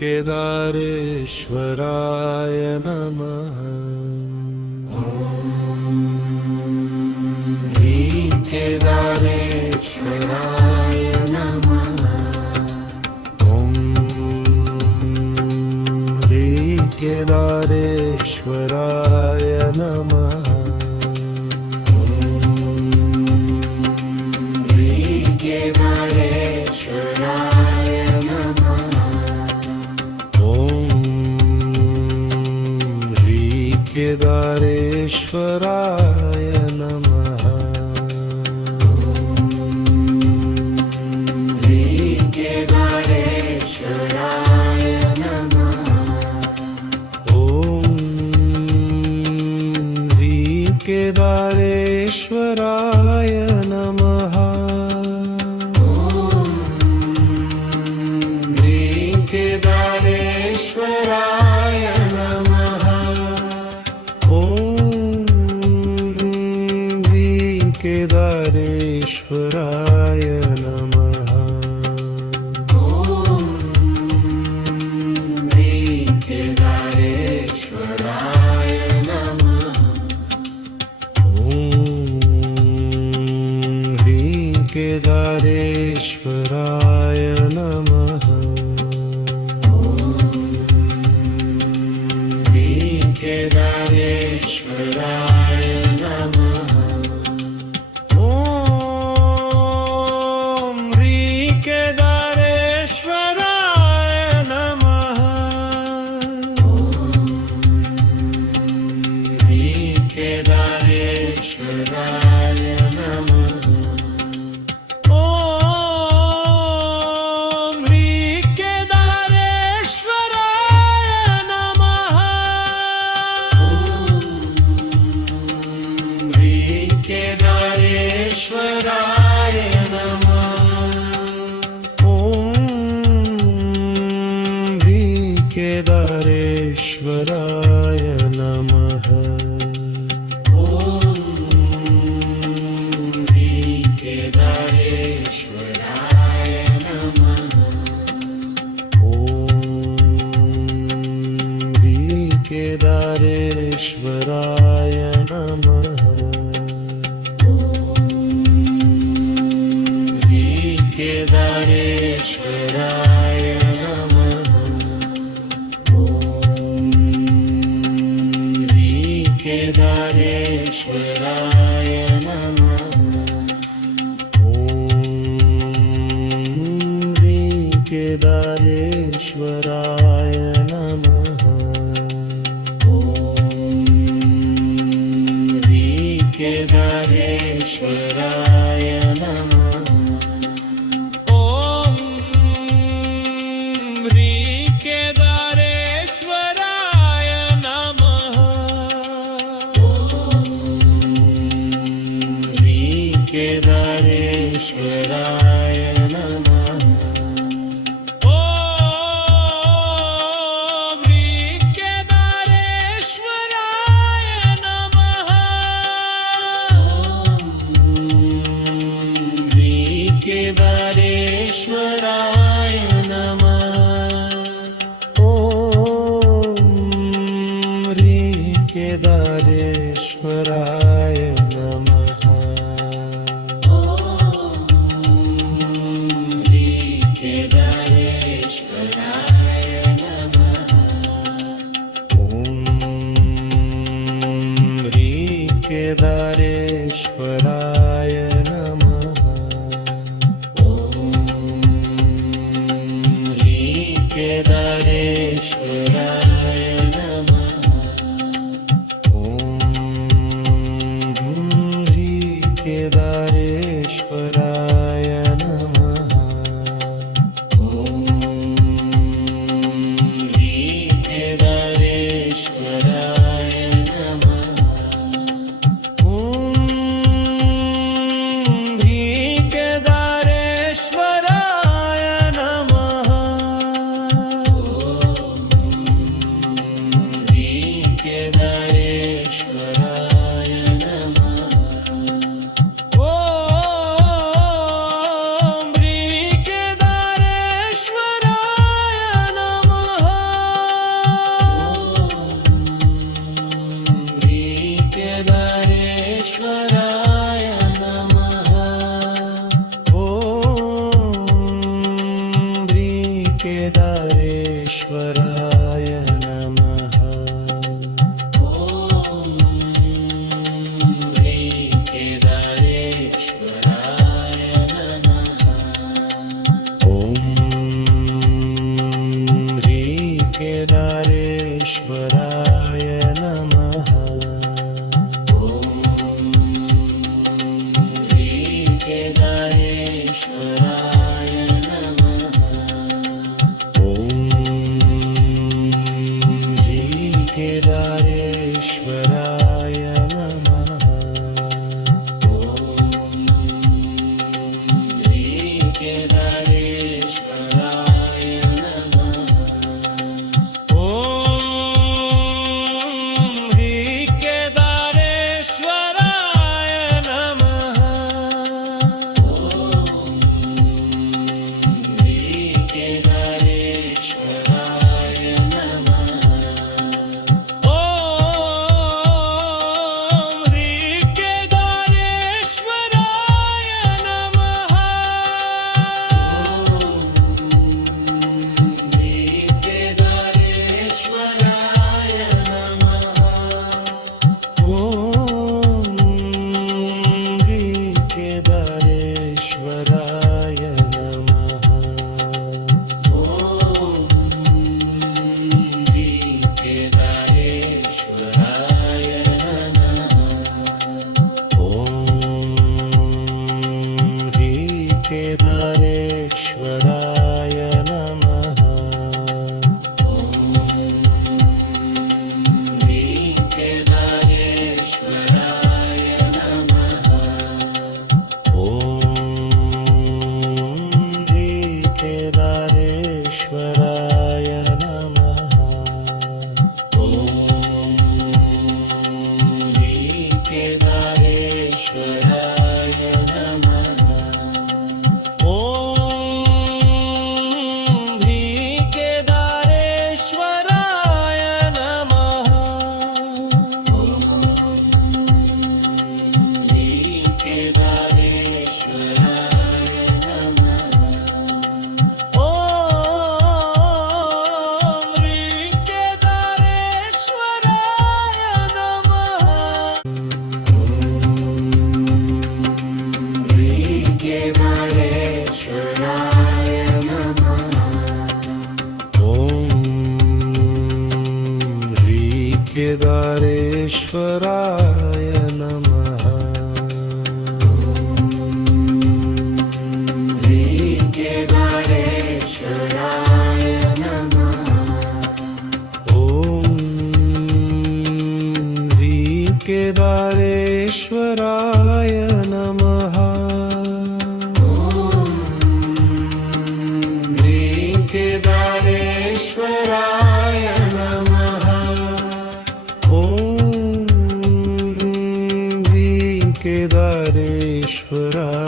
केदारेश्वराय नमः। ह्रीं केदारेश्वराय नमः। ॐ ह्रीं केदारेश्वराय नमः। केदारेश्वराय नमः। ह्रीं केदारेश्वराय नमः। ॐ ह्रीं केदारेश्वराय नमः। ह्रीं केदारेश्वराय नमः। केदारेश्वराय नमः। ॐ ह्रीं केदारेश्वराय नमः। ॐ ह्रीं केदारेश्वराय नमः। ह्रीं केदारेश्वराय नमः। केदारेश्वराय नमः। ॐ ह्रीं केदारेश्वराय नमः। ॐ ह्रीं केदारेश्वराय नमः। ह्रीं केदारेश्वराय नमः। केदारेश्वराय नमः। ॐ ह्रीं केदारेश्वराय नमः। ॐ ह्रीं केदारेश्वराय नमः। ॐ ह्रीं केदारेश्वराय नमः। केदारेश्वराय नमः। ॐ ह्रीं केदारेश्वराय नमः। ह्रीं केदारेश्वराय नमः। ॐ ह्रीं केदारेश्वराय नमः। केदारेश्वराय नमः। ॐ ह्रीं केदारेश्वराय नमः। ॐ ह्रीं केदारेश्वराय नमः। ॐ ह्रीं केदारेश्वराय नमः। ॐ केदारेश्वराय नमः केदारेश्वराय नमः ॐ केदारेश्वराय नमः केदारेश्वराय नमः ॐ केदारेश्वराय